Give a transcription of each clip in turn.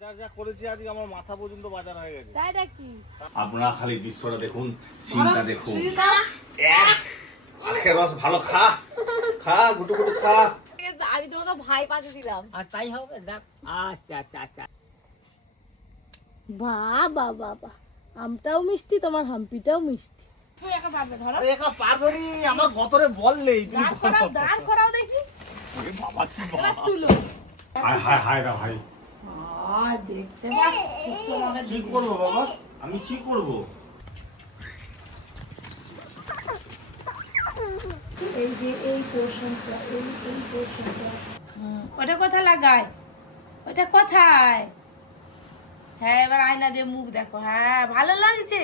বাজার যা করেছি আজকে আমার মাথা পর্যন্ত বাজার হয়ে গেছে। তাই নাকি? আপনারা খালি দৃশ্যটা দেখুন, সিনটা দেখুন। আখের রস ভালো খা, খা গুটু গুটু খা। আমি তোমাকে ভাই পাশে দিলাম। আর তাই হবে দেখ। আচ্ছা আচ্ছা আচ্ছা। বাবা বাবা, আমটাও মিষ্টি, তোমার হাম্পিটাও মিষ্টি। তুই একা পারবে, ধরো। আরে একা পারবনি, আমার গতরে বল নেই। তুমি দাঁড় করাও দেখি। ওরে বাবা কি এবার বাবা। তুলো। হায় হায় হায় রে ভাই। দেখতে পাচ্ছি তোমাকে। কি করব বাবা? আমি কি করব? এই যে এই পোর্শনটা, এই পোর্শনটা। ওটা কোথায় লাগায়? ওটা কোথায়? হ্যাঁ, এবার আয়না দিয়ে মুখ দেখো। হ্যাঁ, ভালো লাগছে।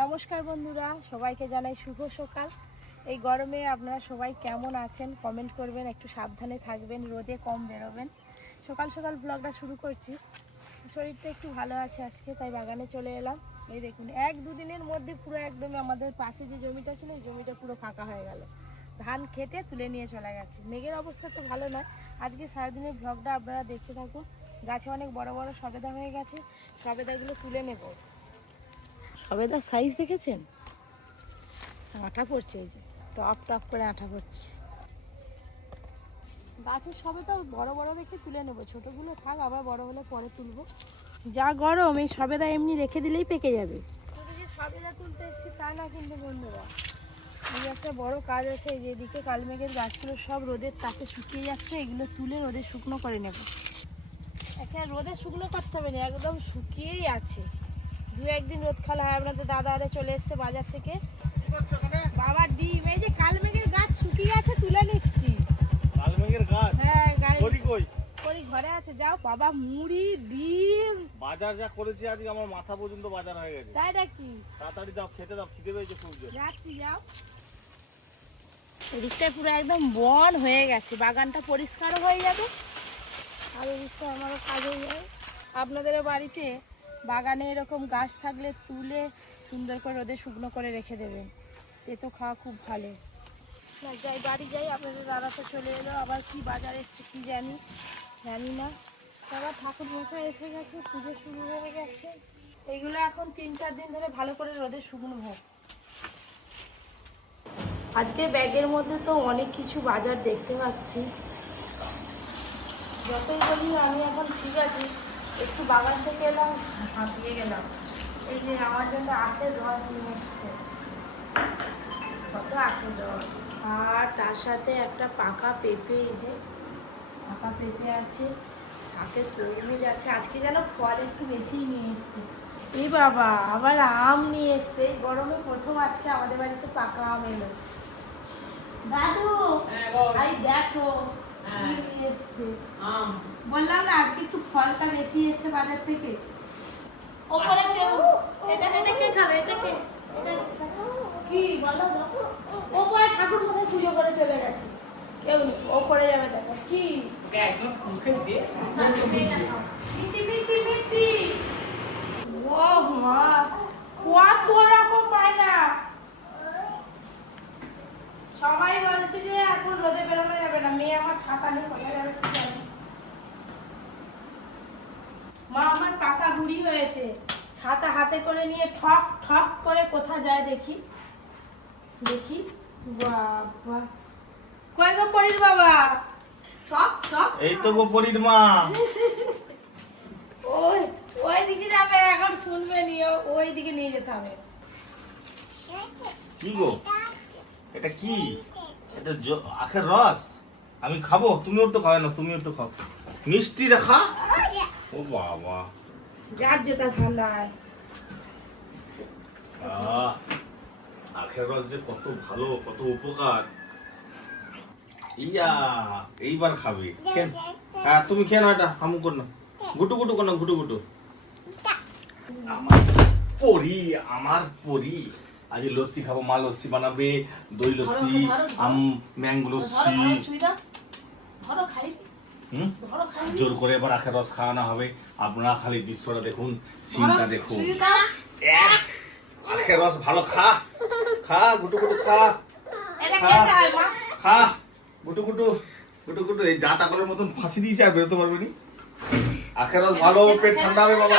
নমস্কার বন্ধুরা, সবাইকে জানাই শুভ সকাল। এই গরমে আপনারা সবাই কেমন আছেন কমেন্ট করবেন, একটু সাবধানে থাকবেন, রোদে কম বেরোবেন। সকাল সকাল ব্লগটা শুরু করছি। শরীরটা একটু ভালো আছে আজকে, তাই বাগানে চলে এলাম। এই দেখুন, 1-2 দিনের মধ্যে পুরো একদম আমাদের পাশে যে জমিটা ছিল, এই জমিটা পুরো ফাঁকা হয়ে গেল। ধান খেটে তুলে নিয়ে চলে গেছে। মেঘের অবস্থা তো ভালো নয়। আজকে সারাদিনের ব্লগটা আপনারা দেখতে থাকুন। গাছে অনেক বড় বড় সবেদা হয়ে গেছে, সবেদাগুলো তুলে নেব। সবেদার সাইজ দেখেছেন? আঠা পড়ছে, এই যে টপ টপ করে আঠা পড়ছে। গাছের সবেদা বড় বড় দেখে তুলে নেব, ছোটগুলো থাক, আবার বড় হলে পরে তুলবো। যা গরম, এই সবেদা এমনি রেখে দিলেই পেকে যাবে। শুধু যে সবেদা তুলতে এসেছি তা না কিন্তু বন্ধুরা, এই একটা বড় কাজ আছে। এই যে এদিকে কালমেঘের গাছগুলো সব রোদের তাপে শুকিয়ে যাচ্ছে, এগুলো তুলে রোদে শুকনো করে নেব। একটা রোদে শুকনো করতে হবে না, একদম শুকিয়েই আছে। 2-1 দিন রোদ খাওয়া হয়। আপনাদের দাদা আরে চলে এসছে বাজার থেকে। বাবা ডিম, এই যে কালমেঘের গাছ শুকিয়ে গেছে, তুলে নিচ্ছি। কালমেঘের গাছ? হ্যাঁ, করি কই? করি ঘরে আছে। যাও বাবা, মুড়ি ডিম। বাজার যা করেছি আজকে আমার মাথা পর্যন্ত বাজার হয়ে গেছে। তাই নাকি? তাড়াতাড়ি দাও, খেতে দাও, খিদে পেয়েছে খুব জোর। যাচ্ছি, যাও। এদিকটা পুরো একদম বন হয়ে গেছে, বাগানটা পরিষ্কারও হয়ে যাবে, আর এদিকটা আমারও কাজ হয়ে যাবে। আপনাদেরও বাড়িতে বাগানে এরকম গাছ থাকলে তুলে সুন্দর করে রোদে শুকনো করে রেখে দেবেন, তেতো খাওয়া খুব ভালো। না যাই, বাড়ি যাই। আপনাদের দাদা তো চলে এলো, আবার কি বাজার এসছে কি জানি না। আবার ঠাকুর মশাই এসে গেছে, পুজো শুরু হয়ে গেছে। এইগুলো এখন 3-4 দিন ধরে ভালো করে রোদে শুকনো হোক। আজকে ব্যাগের মধ্যে তো অনেক কিছু বাজার দেখতে পাচ্ছি। যতই বলি আমি এখন ঠিক আছে, একটু বাগান থেকে এলাম, হাঁপিয়ে গেলাম। এই যে আমার জন্য আখের রস নিয়ে এসছে, কত আখের রস, আর তার সাথে একটা পাকা পেঁপে। এই যে পাকা পেঁপে আছে, সাথে তরমুজ আছে। আজকে যেন ফল একটু বেশিই নিয়ে এসছে। এই বাবা, আবার আম নিয়ে এসছে। এই গরমে প্রথম আজকে আমাদের বাড়িতে পাকা আম এলো। দাদু, এই দেখো কি নিয়ে এসছে। বললাম না আজকে একটু ফলটা বেশি এসছে বাজার থেকে। ওপরে কেউ এটা কে খাবে? এটা কে? কি বলো? ওপরে ঠাকুর মশাই পুজো করে চলে গেছে, কেউ নেই। ওপরে যাবে, দেখো কি মিটি মিটি মিটি। ও মা, কত রকম পায়না। সবাই বলছে যে এখন রোদে বেরোনো যাবে না, মেয়ে আমার ছাতা নিয়ে কোথায় যাবে কি জানি। মা আমার পাকা বুড়ি হয়েছে, ছাতা হাতে করে নিয়ে ঠক ঠক করে কোথায় যায় দেখি দেখি। বাবা, কই গো পরির বাবা? ঠক ঠক। এই তো গো পরির মা। ওই দিকে যাবে, এখন শুনবে নি, ওই দিকে নিয়ে যেতে হবে। কি গো এটা কি? এটা আখের রস। আমি খাবো, তুমিও তো খাবে না, তুমিও তো খাও। মিষ্টি দেখা। ও বাবা, যার যেটা ঠান্ডায়। আখের রস যে কত ভালো, কত উপকার। ইয়া, এইবার খাবে। হ্যাঁ তুমি খেয়ে না, এটা হামু কর না, গুটু গুটু কর না, গুটু গুটু। আমার পরি, আমার পরি। আজ লস্যি খাবো, মা লস্যি বানাবে, দই লস্যি, ম্যাঙ্গো লস্যি। জোর করে এবার আখের রস খাওয়ানো হবে। আপনারা খালি দৃশ্যটা দেখুন, সিনটা দেখুন। আখের রস ভালো খা, খা গুটু গুটু খা, খা গুটু গুটু। কুটু কুটু এই যা তাকলের মতন ফাঁসি দিয়েছে আর বেরোতে পারবে নি। আখের রস ভালো, পেট ঠান্ডা হবে বাবা।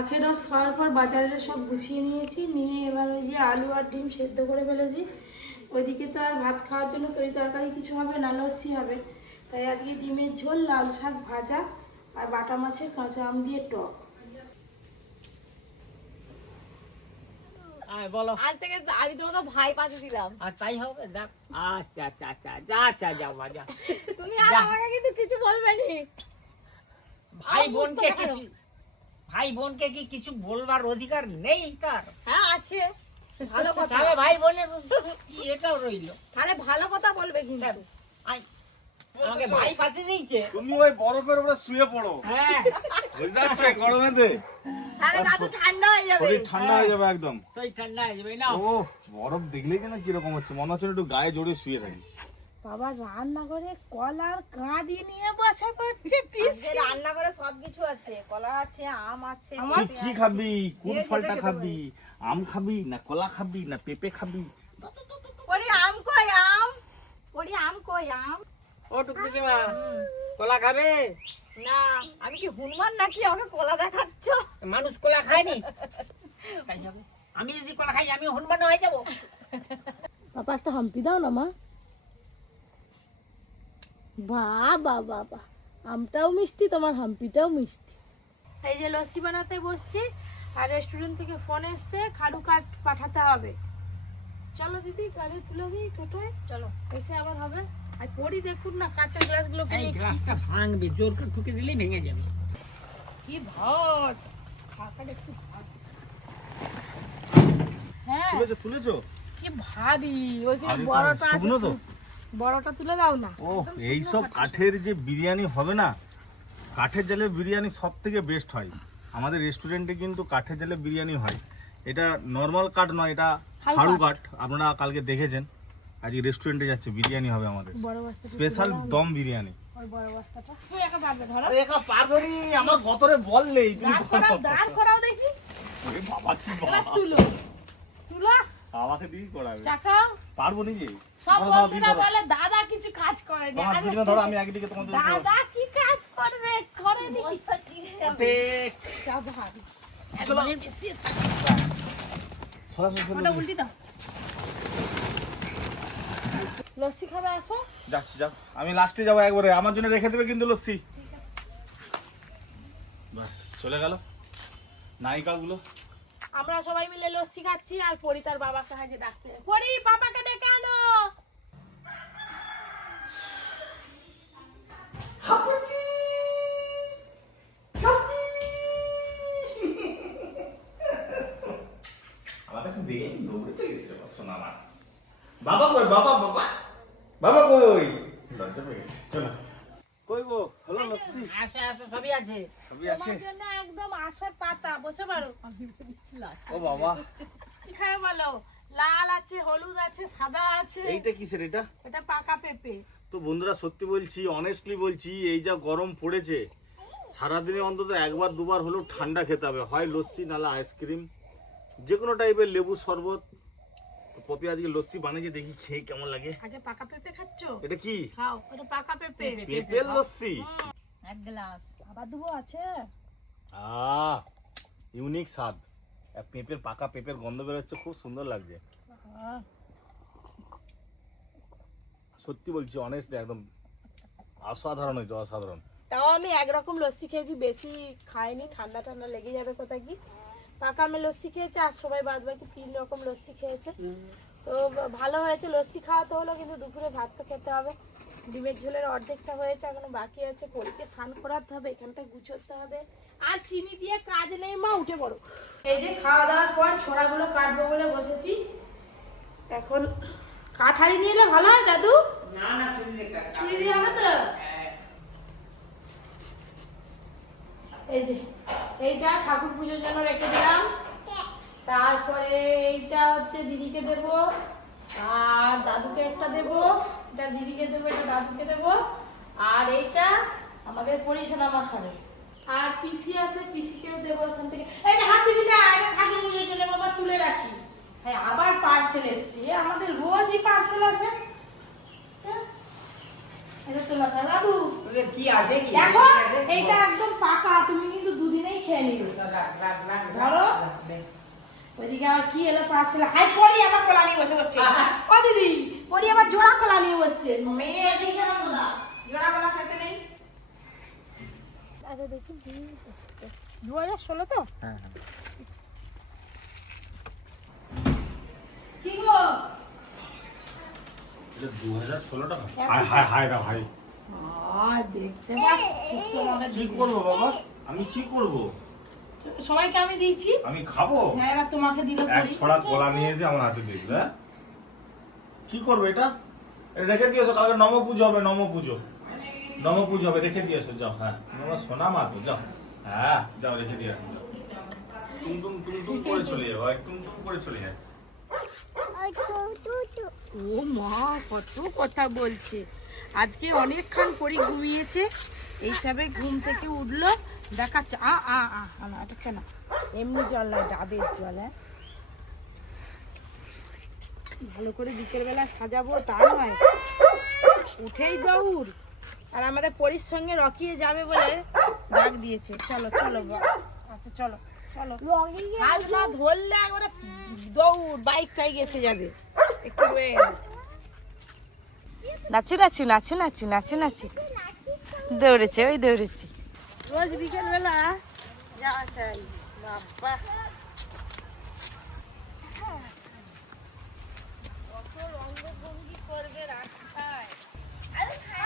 আখের রস খাওয়ার পর বাজারে সব গুছিয়ে নিয়েছি, নিয়ে এবার ওই যে আলু আর ডিম সেদ্ধ করে ফেলেছি। ওইদিকে তো আর ভাত খাওয়ার জন্য তরি তরকারি কিছু হবে না, লস্যি হবে। তাই আজকে ডিমের ঝোল, লাল শাক ভাজা আর বাটা মাছের কাঁচা আম দিয়ে টক। বলো। আজ থেকে আমি তোমাকে ভাই পাঠিয়ে দিলাম। আর তাই হবে দেখ। আচ্ছা আচ্ছা আচ্ছা যা আচ্ছা যাও মা যা। তুমি আর আমাকে কিন্তু কিছু বলবে নি। ভাই বোনকে কি কিছু বলবার অধিকার নেই কার? হ্যাঁ আছে, ভালো কথা। তাহলে ভাই বোনের কি এটাও রইলো? তাহলে ভালো কথা বলবে কিন্তু। আই আমাকে ভাই পাঠিয়ে দিয়েছে। তুমি ওই বরফের উপরে শুয়ে পড়ো, হ্যাঁ বুঝতে পারছো? গরমেতে তাহলে দাদু ঠান্ডা হয়ে যাবে। শরীর ঠান্ডা হয়ে যাবে একদম। তুই ঠান্ডা হয়ে যাবে না। ও বরফ দেখলেই যেন কিরকম হচ্ছে, মনে হচ্ছে একটু গায়ে জড়িয়ে শুয়ে থাকি। বাবা রান্না করে কলার কাঁদি নিয়ে বসে করছে আজকে রান্না করে সবকিছু আছে, কলা আছে, আম আছে। তুই কি খাবি? কোন ফলটা খাবি? আম খাবি না কলা খাবি না পেঁপে খাবি? ওরে আম কই আম? ওরে আম কই আম? ও টুকটুকি মা কলা খাবে? না, আমি কি হনুমান নাকি আমাকে কলা দেখাচ্ছ? মানুষ কলা খায়নি? খাই যাবে। আমি যদি কলা খাই আমি হনুমান হয়ে যাবো। বাবা একটা হাম্পি দাও না মা। বাবা বাবা, আমটাও মিষ্টি, তোমার হাম্পিটাও মিষ্টি। এই যে লস্যি বানাতে বসছি, আর রেস্টুরেন্ট থেকে ফোন এসছে, খাড়ু কাঠ পাঠাতে হবে। চলো দিদি, গাড়ি তুলে দিই টোটোয়, চলো এসে আবার হবে। আর পরি দেখুন না কাঁচের গ্লাসগুলো এই গ্লাসটা ভাঙবে, জোর করে ঠুকে দিলেই ভেঙে যাবে। কি ভাট খাকাটা একটু ভাট। হ্যাঁ তুলেছো? কি ভারী, ওইখানে আরে বড়টা আছে, শুকনো তো? বড়টা তুলে দাও না। ও এইসব কাঠের যে বিরিয়ানি হবে না, কাঠের জালে বিরিয়ানি সব থেকে বেস্ট হয়। আমাদের রেস্টুরেন্টে কিন্তু কাঠের জালে বিরিয়ানি হয়। এটা নর্মাল কাঠ নয়, এটা খাড়ু কাঠ। আপনারা কালকে দেখেছেন। আজকে রেস্টুরেন্টে যাচ্ছে, বিরিয়ানি হবে আমাদের, বড় বস্তা স্পেশাল দম বিরিয়ানি। ওই বড় বস্তাটা তুই একা পারবে ধরো। আরে একা পারবনি, আমার গতরে বললেই তুমি দাঁড় করাও দেখি। ওরে বাবা কি এবার বাবা, তুলো তুলো, আমাকে দিয়ে করাবে, চাকাও। পারবো নি যে। সব ধরো, ধরো, বন্ধুরা ধরো। বলে দাদা কিছু কাজ করে না। তোমার দুজনে ধরো, আমি একদিকে তোমাদের দাদা কি কাজ করবে, করে নি কি। ঠিক। যা ভারী চলো। একবারের বেশি আছে। সরাসরি ওটা উল্টি দাও। লস্যি খাবে আসো। যাচ্ছি, যাও। আমি লাস্টে যাবো একবারে, আমার জন্য রেখে দেবে কিন্তু লস্যি। বাস চলে গেল নায়িকাগুলো। আমরা সবাই মিলে লস্যি খাচ্ছি, আর পরি তার বাবাকে হাজে ডাকতে। পরি পাপাকে ডেকে আনো। আমার কাছে দেখে দৌড়ে চলে গেছে সোনা মা। বাবা কই? বাবা বাবা বাবা কই? লজ্জা পেয়ে গেছে। চলো কই গো? হলো লস্যি? আসে আসে সবই আছে। সবই আছে। তোমার জন্য একদম আসর পাতা, বসে পারো। ও বাবা, কি খাবে বলো? লাল আছে, হলুদ আছে, সাদা আছে। এইটা কিসের এটা? এটা পাকা পেঁপে। তো বন্ধুরা সত্যি বলছি, অনেস্টলি বলছি, এই যা গরম পড়েছে, সারাদিনে অন্তত একবার দুবার হলেও ঠান্ডা খেতে হবে, হয় লস্যি নাহলে আইসক্রিম, যে কোনো টাইপের লেবু শরবত। তো পপি আজকে লস্যি বানিয়েছে, দেখি খেয়ে কেমন লাগে। আগে পাকা পেঁপে খাচ্ছো? এটা কি? খাও, এটা পাকা পেঁপে। পেঁপের লস্যি? এক গ্লাস। আবার দুবো আছে। আহ ইউনিক স্বাদ। আর পেঁপের পাকা পেঁপের গন্ধ বেরোচ্ছে, খুব সুন্দর লাগছে। সত্যি বলছি, অনেস্ট, একদম অসাধারণ হয়েছে, অসাধারণ। তাও আমি একরকম লস্যি খেয়েছি, বেশি খাইনি, ঠান্ডা ঠান্ডা লেগে যাবে কোথায় কি। পাকা আমি লস্যি খেয়েছি, আর সবাই বাদ বাকি 3 রকম লস্যি খেয়েছে। তো ভালো হয়েছে, লস্যি খাওয়াতে হলো, কিন্তু দুপুরে ভাত তো খেতে হবে। ডিমের ঝোলের অর্ধেকটা হয়েছে, এখনো বাকি আছে। পরীকে স্নান করাতে হবে, এখানটা গুছোতে হবে, আর চিনি দিয়ে কাজ নেই। মা উঠে পড়ো। এই যে খাওয়া দাওয়ার পর ছোড়াগুলো কাটবো বলে বসেছি। এখন কাঠারি নিয়ে এলে ভালো হয় দাদু। না না ছুরি দিয়ে হবে তো? এই যে এইটা ঠাকুর পুজোর জন্য রেখে দিলাম। তারপরে এইটা হচ্ছে দিদিকে দেব, আর দাদুকে একটা দেব। এটা দিদিকে দেবো, এটা দাদুকে দেব। আর এইটা আমাদের পরিশোনা মা খাবে। আর পিসি আছে, পিসিকেও দেবো এখান থেকে। এইটা হাত দিবি না, এটা ঠাকুর পুজোর জন্য বাবা তুলে রাখি। হ্যাঁ আবার পার্সেল এসছে, আমাদের রোজই পার্সেল আসে। হ্যাঁ, এটা তোলা থাক বাবু। কি আছে কি দেখো এইটা একদম পাকা, তুমি কিন্তু দুদিনেই খেয়ে নিবে। ধরো ওইদিকে আবার কি এলো পার্সেল। হাই পরি আবার কলা নিয়ে বসে বসছে। ও দিদি পরি আবার জোড়া কলা নিয়ে বসছে। মেয়ে এদিকে জোড়া কলা খেতে নেই। আচ্ছা দেখি 2016 তো? হ্যাঁ হ্যাঁ কি গো? এটা 2016 টাকা। হাই হাই হাই রে ভাই, দেখতে পাচ্ছি তোমাকে কি করবো বাবা, আমি কি করব? সবাইকে আমি দিয়েছি। আমি খাবো? হ্যাঁ এবার তোমাকে দিল এক পরি। ছড়া কলা নিয়ে এসে আমার হাতে দিয়ে দিল। হ্যাঁ কি করবো এটা? এটা রেখে দিয়েছো, কালকে নম পুজো হবে, নম পুজো হবে, রেখে দিয়েছো। যাও। হ্যাঁ আমার সোনা মা তো, যাও। হ্যাঁ যাও রেখে দিয়ে আসো। টুমটুম টুমটুম করে চলে যাবো, টুমটুম করে চলে যাচ্ছে। ও মা কত কথা বলছে। আজকে অনেকক্ষণ পরি ঘুমিয়েছে, এইসবে ঘুম থেকে উঠলো, দেখাচ্ছে না এটা কেন এমনি জল না, ডাবের জল। হ্যাঁ ভালো করে বিকেলবেলা সাজাবো তা নয়, উঠেই দৌড়। আর আমাদের পরির সঙ্গে রকিয়ে যাবে বলে ডাক দিয়েছে। চলো চলো আচ্ছা চলো চলো, হাল না ধরলে একবারে দৌড়, বাইক টাইক এসে যাবে। একটু নাচু নাচু নাচু নাচু নাচু নাচু দৌড়েছে, ওই দৌড়েছে। রোজ বিকেল বেলা যাওয়া চাই। বাবা কত রঙ্গভঙ্গি করবে রাস্তায়।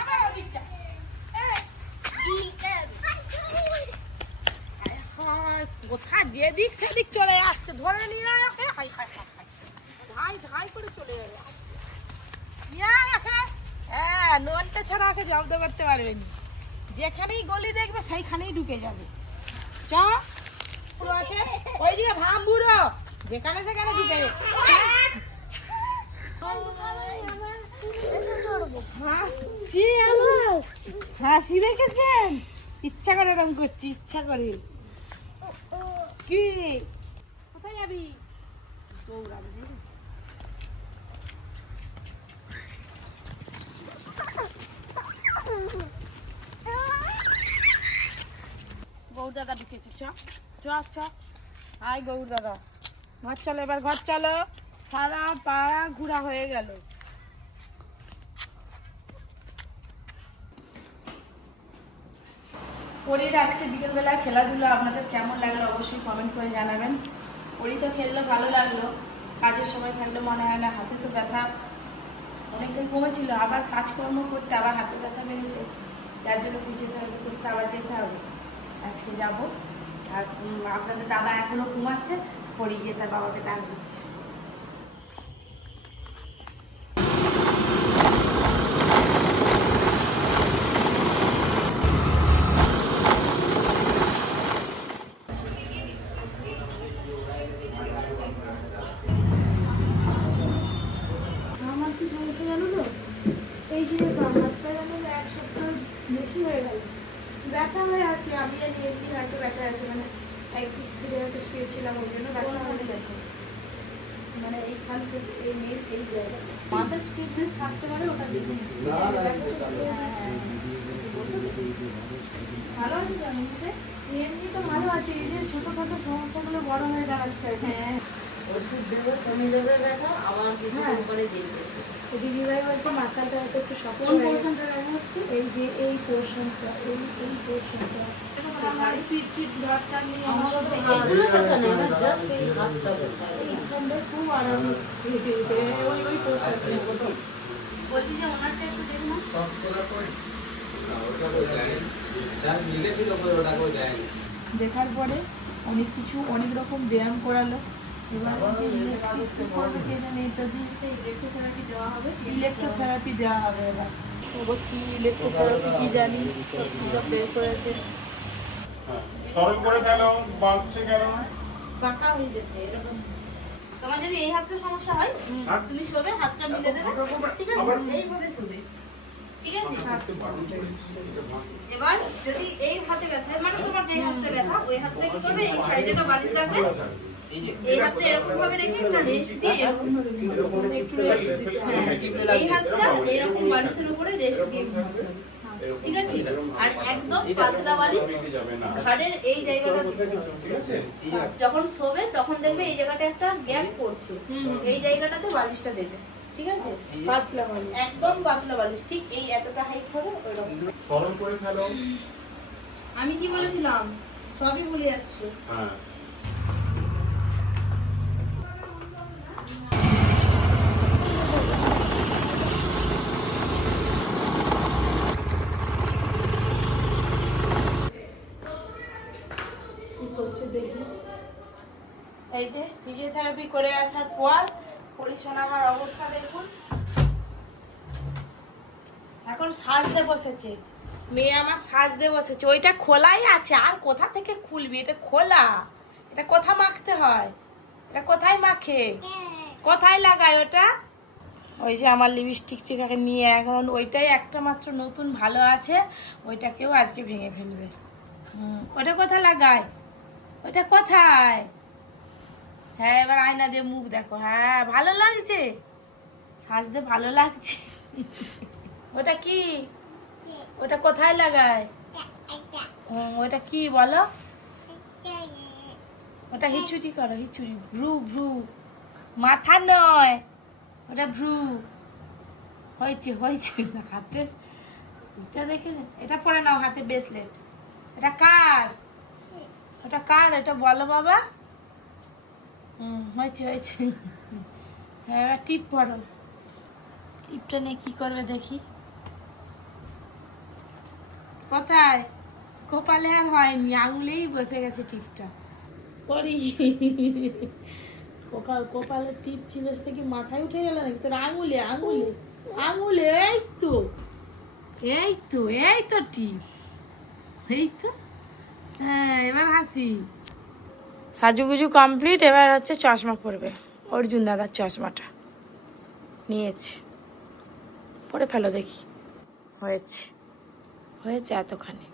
আবার ওদিক যা। কোথা যেদিক সেদিক চলে যাচ্ছে, ধরে নিয়ে ওকে। হাই হাই হাই হাই ধাই করে চলে যাবে। হ্যাঁ নোনটা ছাড়া ওকে জব্দ করতে পারবেনি, যেখানেই গলি দেখবে সেইখানেই ঢুকে যাবে। চ পুরো আছে ওইদিকে ভাম বুড়ো, যেখানে সেখানে ঢুকে যাবে। হাসছি আমার, হাসি রেখেছেন, ইচ্ছা করে এরকম করছি, ইচ্ছা করে। কি কোথায় যাবি? দৌড়াবি। গৌর দাদা ঢুকেছে, চ চ চ। হাই গৌর দাদা, ঘর চলো এবার, ঘর চলো। সারা পাড়া ঘোরা হয়ে গেল। পরীর আজকে বিকেলবেলা খেলাধুলা আপনাদের কেমন লাগলো অবশ্যই কমেন্ট করে জানাবেন। পরী তো খেললে ভালো লাগলো, কাজের সময় খেললে মনে হয় না। হাতে তো ব্যথা অনেকটাই কমেছিল, আবার কাজকর্ম করতে আবার হাতে ব্যথা বেড়েছে, যার জন্য ফিজিওথেরাপি করতে আবার যেতে হবে। আজকে যাব। আর আপনাদের দাদা এখনো ঘুমাচ্ছে, পরী গিয়ে তার বাবাকে ডাক দিচ্ছে। আমার কি সমস্যা জানো তো, এই যে হাতটা জানো এক সপ্তাহ বেশি হয়ে গেল ব্যথা হয়ে আছে। আমি জানি এমনি হয়তো ব্যথা আছে, মানে একদিক ফিরে হয়তো শুয়েছিলাম, ওই জন্য ব্যথা হয়ে গেছে। মানে এইখান থেকে এই মেয়ের এই জায়গা মাথার স্টিফনেস থাকতে পারে, ওটা দেখে ভালো আছে জানো। এমনি তো ভালো আছে, এই যে ছোটখাটো সমস্যাগুলো বড় হয়ে দাঁড়াচ্ছে। হ্যাঁ ওষুধ দেবো কমে যাবে ব্যথা, আবার কিছুদিন পরে যেতেছে। দিদিভাই বলছে মাসালটা হয়তো একটু শক্ত। কোন পোর্শনটা ব্যথা হচ্ছে? এই যে এই পোর্শনটা, এই পোর্শনটা আমার পিঠ ধরটা নিয়ে আমার এগুলো ব্যথা নেই, আমার জাস্ট এই হাতটা ব্যথা। এইখানটা খুব আরাম হচ্ছে। ওই পোর্শনটা বলছি যে ওনারটা একটু দেখুন। দেখার পরে অনেক কিছু অনেক রকম ব্যায়াম করালো। এবার ইলেকট্রোথেরাপি দেওয়া হবে। এবার কি ইলেকট্রোথেরাপি কি জানি, সব বের করেছে। সরল করে কেন বাঁকছে কেন? বাঁকা হয়ে যাচ্ছে এরকম। তোমার যদি এই হাতটা সমস্যা হয়, তুমি শোবে, হাতটা মিলে দেবে, ঠিক আছে? এইভাবে শোবে, ঠিক আছে? এবার যদি এই হাতে ব্যথা, মানে তোমার যে হাতটা ব্যথা, ওই হাতটা কি করবে, এই সাইডেটা বালিশ রাখবে, এই হাতটা এরকম ভাবে রেখে না রেস্ট দিয়ে এরকম ভাবে ঘুমাতে হবে। একটু rest দিতে হবে। হ্যাঁ, এই হাতটা এরকম বালিশের উপরে রেস্ট দিয়ে ঘুমাতে হবে। ঠিক আছে? আর একদম পাতলা বালিশ ঘাড়ের এই জায়গাটা দিতে হবে। যখন শোবে তখন দেখবে এই জায়গাটা একটা গ্যাপ পড়ছে, এই জায়গাটাতে বালিশটা দেবে। ঠিক আছে? পাতলা বালিশ। একদম পাতলা বালিশ, ঠিক এই এতটা হাইট হবে ওইরকম। সরল করে ফেলো। আমি কি বলেছিলাম সবই ভুলে যাচ্ছি। হ্যাঁ কি করছে দেখি। এই যে ফিজিওথেরাপি করে আসার পর পরিশোনামার অবস্থা দেখুন। এখন সাজতে বসেছে মেয়ে, আমার সাজতে বসেছে। ওইটা খোলাই আছে, আর কোথা থেকে খুলবি? এটা খোলা, এটা কোথা মাখতে হয়? এটা কোথায় মাখে, কোথায় লাগায় ওটা? ওই যে আমার লিপস্টিকটাকে নিয়ে এখন ওইটাই একটা মাত্র নতুন ভালো আছে, ওইটাকেও আজকে ভেঙে ফেলবে। ওটা কোথায় লাগায়? ওটা কোথায়? হ্যাঁ এবার আয়না দিয়ে মুখ দেখো। হ্যাঁ ভালো লাগছে, সাজতে ভালো লাগছে। ওটা কি? ওটা কোথায় লাগায়? ওটা কি বলো? ওটা হিচুরি করো, হিচুরি। ভ্রু ভ্রু, মাথা নয়, ওটা ভ্রু। হয়েছে হয়েছে। হাতের এটা দেখে, এটা পরে নাও, হাতে ব্রেসলেট। এটা কার? ওটা কার? এটা বলো বাবা। হয়েছে হয়েছে। হ্যাঁ এবার টিপ পরো। টিপটা নিয়ে কি করবে দেখি। কোথায়? কপালে আর হয়নি, আঙুলেই বসে গেছে টিপটা। পরি কপালের টিপ ছিল, সেটা কি মাথায় উঠে গেল নাকি? তোর আঙুলে আঙুলে আঙুলে, এই তো এই তো এই তো টিপ, এই তো। হ্যাঁ এবার হাসি। সাজুগুজু কমপ্লিট, এবার হচ্ছে চশমা পরবে। অর্জুন দাদার চশমাটা নিয়েছে, পরে ফেলো দেখি। হয়েছে হয়েছে এতখানি।